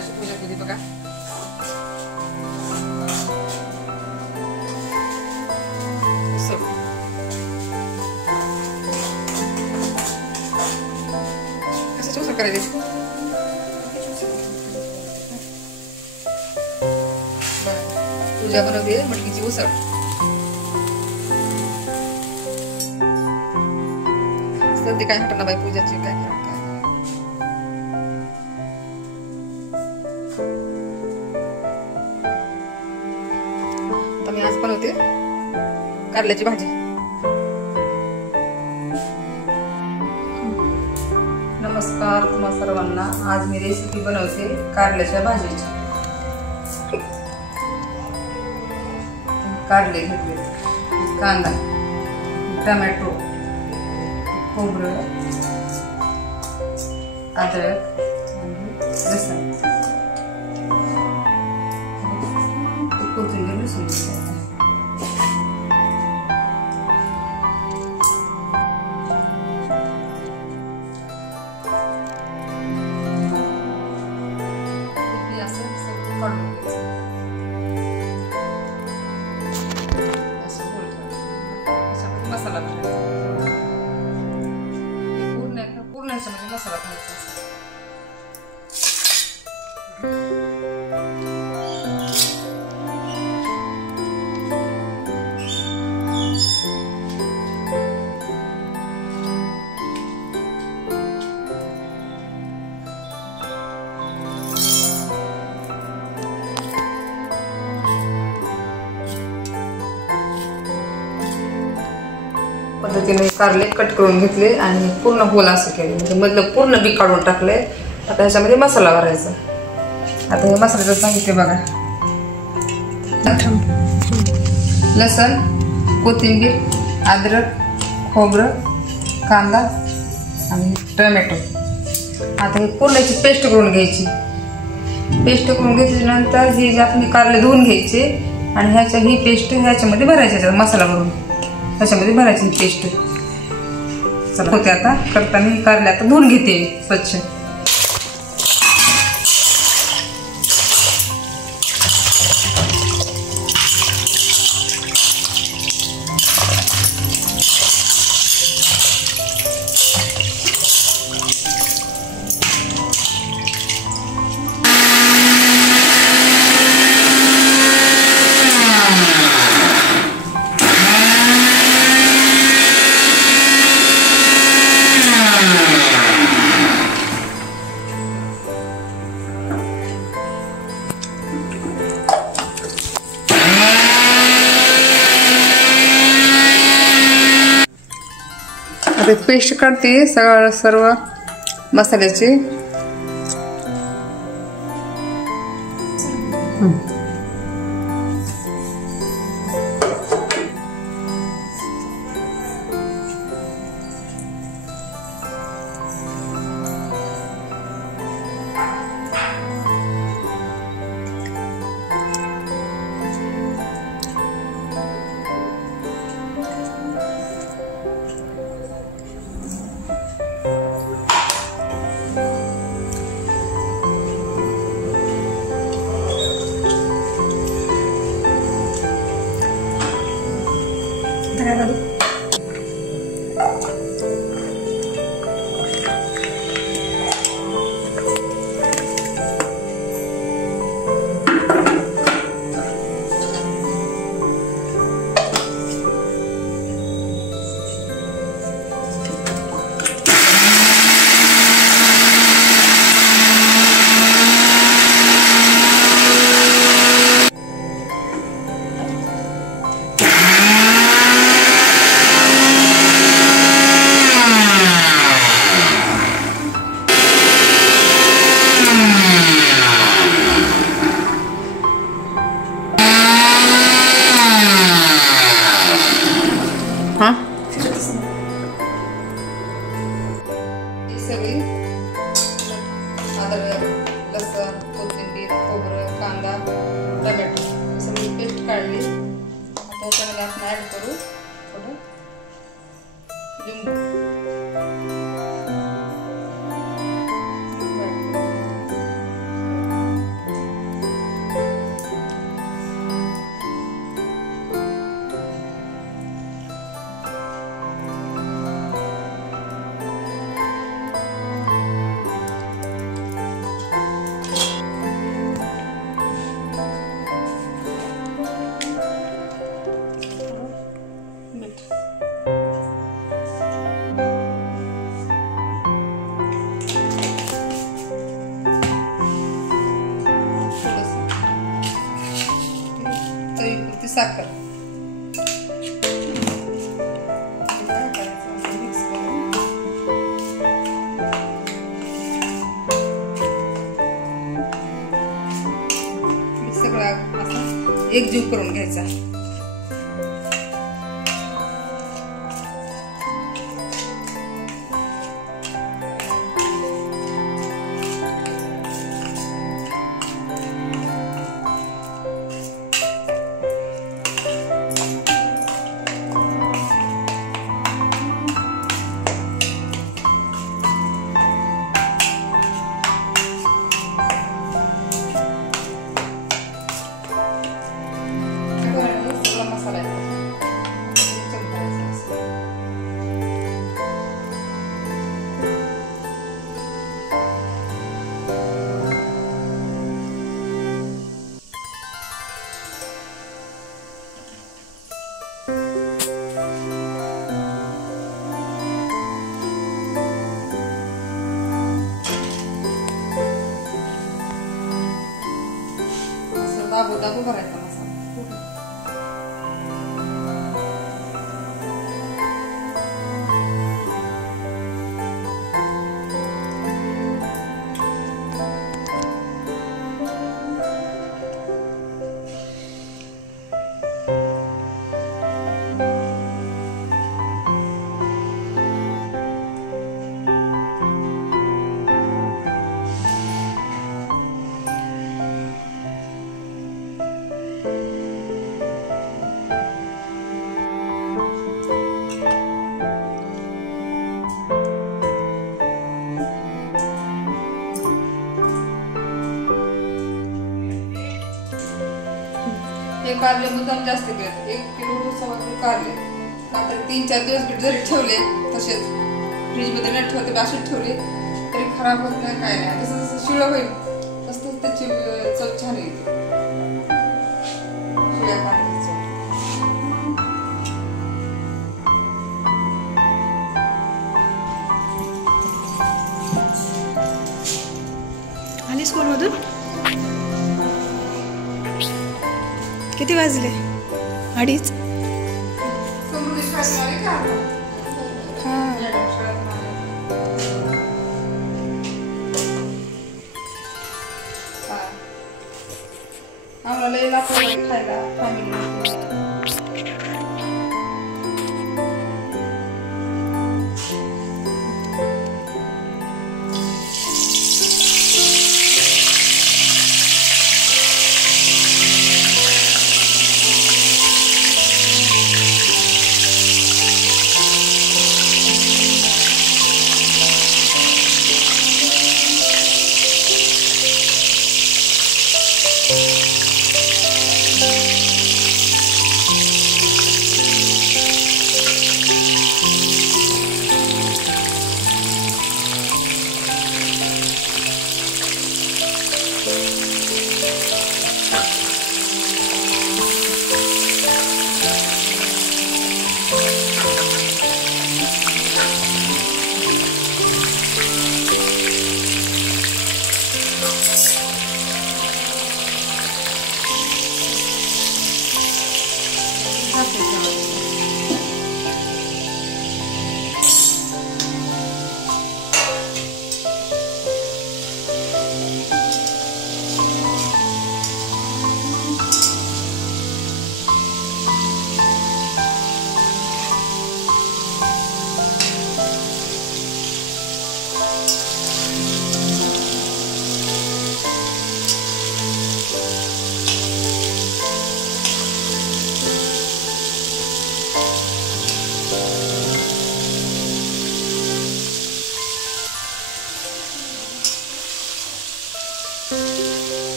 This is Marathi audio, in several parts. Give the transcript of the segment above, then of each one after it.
अशी पूजा केली बघा. कशाची उसळ करायची? पूजा बनवते मटकीची उसळ. सर्दी काय हटणार बाई पूजाची काय. आता मी आज बनवते कारल्याची भाजी. नमस्कार तुम्हा सर्वांना. आज मी रेसिपी बनवते कारल्याच्या भाजीची. कारले घेतले, कांदा, टोमॅटो, खोबरं, अद्रक आणि लसूण, कोथिंबीर, लसूण. मसाला घालायचा. पूर्ण ह्याच्यामध्ये मसाला घालायचा. पद्धतीने कारले कट करून घेतले आणि पूर्ण गोल असं केले, म्हणजे मधलं पूर्ण बी काढून टाकले. आता ह्याच्यामध्ये मसाला भरायचा. आता हे मसाल्याचं साहित्य बघा. लसण, कोथिंबीर, अद्रक, खोबरं, कांदा आणि टोमॅटो. आता हे पूर्ण याची पेस्ट करून घ्यायची. पेस्ट करून घेतल्यानंतर हे जे आपण कारले धुवून घ्यायचे आणि ही पेस्ट ह्याच्यामध्ये भरायची. मसाला भरून त्याच्यामध्ये भरायची ही पेस्ट. चला होते आता करताना ही कारले आता धुवून घेते स्वच्छ. आता पेस्ट काढते सर्व मसाल्याची. साखर सगळं असं एकजीव करून घ्यायचा. दाबू दाबू करायचा मसाला. हे कारले मुद्दाम जास्त केले. 1 किलो 1.25 किलो कारले मात्र 3-4 दिवस जरी ठेवले तसेच फ्रीजमध्ये न ठेवते असेच ठेवले तरी खराब होत नाही, काय नाही. जसं जसं शिळं होईल तसं त्याची चव छान येते. शिळ्या कारल्याची चव. आली स्कूलमधून? किती वाजले? 2:30. आम्हाला लई लागतं खायला फॅमिली.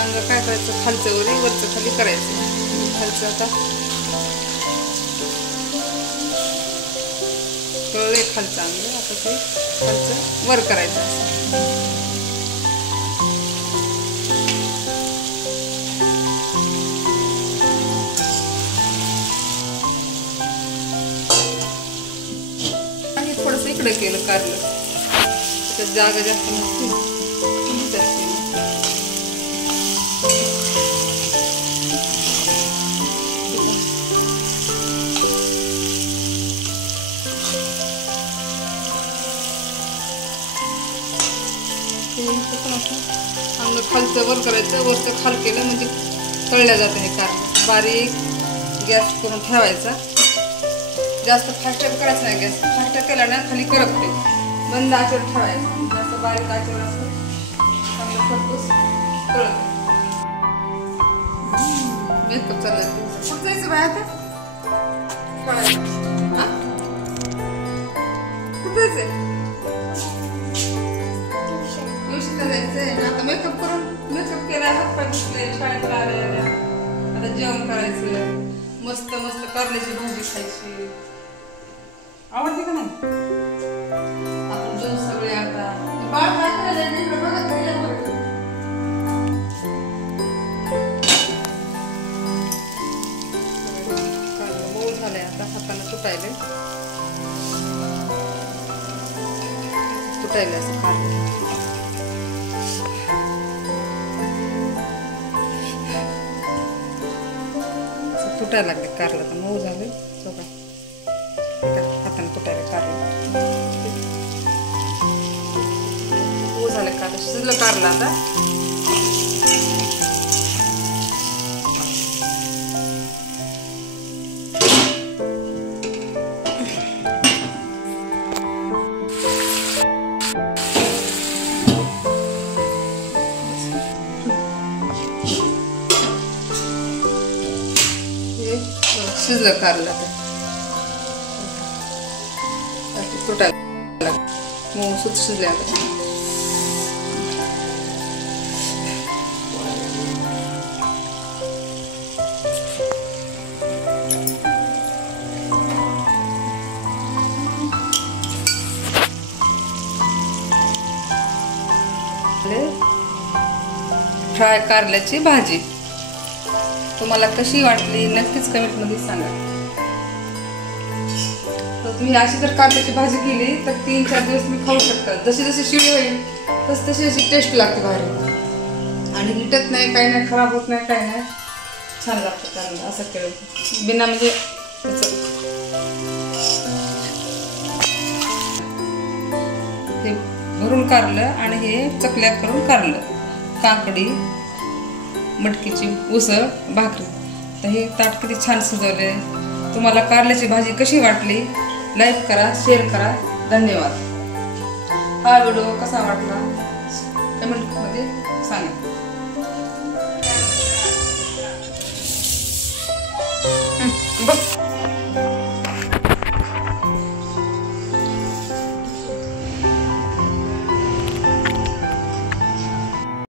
अंग काय करायचं, खालचं वरी वरचं खाली करायचं. खालचं आता कळले खालचं अंग, आता ते खालचं वर करायचं. इकडे केलं कारलं, त्याच्यात जागा जास्त नसते. चांगलं खालचं वर करायचं, वरचं खाल केलं म्हणजे तळल्या जातं हे कारलं. बारीक गॅस करून ठेवायचा, जास्त फास्टर करायचं नाही. गॅस फास्टर केला ना खाली करपते. बंद आचेवर ठेवायचं, जास्त बारीक आचेवर असं चांगलं खरपूस तळत. मेकअप चालला. कुठं जायचं बाय आता? कुठं जायचंय? जायचंय आता. मेकअप करून मेकअप केला, हातपाय पुसले, शाळेत आले, आता जेवण करायचं. मस्त मस्त कारल्याची भाजी खायची. आवडते का नाही? आपण जेवण सगळे आता बाळ काय करायला बघा मऊ झालंय आता. हाताने तुटायले असं कारलं. तुटायला लागले कारलं, तर मऊ झाले. हाताने तुटायला कारलं मऊ झाले. कारलं शिजलं कारलं आता. शिजलं कारलं तर तुटायला मऊ सुत शिजले आता. फ्राय कारल्याची भाजी तुम्हाला कशी वाटली नक्कीच कमेंटमध्ये सांगा. तर तुम्ही अशी जर कारल्याची भाजी केली तर 3-4 दिवस तुम्ही खाऊ शकता. जशी जशी शिळी होईल तशी अशी टेस्ट लागते भारी. आणि हिटत नाही, काही नाही, खराब होत नाही, काही नाही, छान लागतं कारलं असं केलं बिना म्हणजे. हे भरून कारलं आणि हे चकल्या करून कारलं, काकडी, मटकीची उसळ, भाकरी. तर हे ताट किती छान सजवले. तुम्हाला कारल्याची भाजी कशी वाटली लाईक करा, शेअर करा. धन्यवाद. हा व्हिडिओ कसा वाटला कमेंटमध्ये सांगा.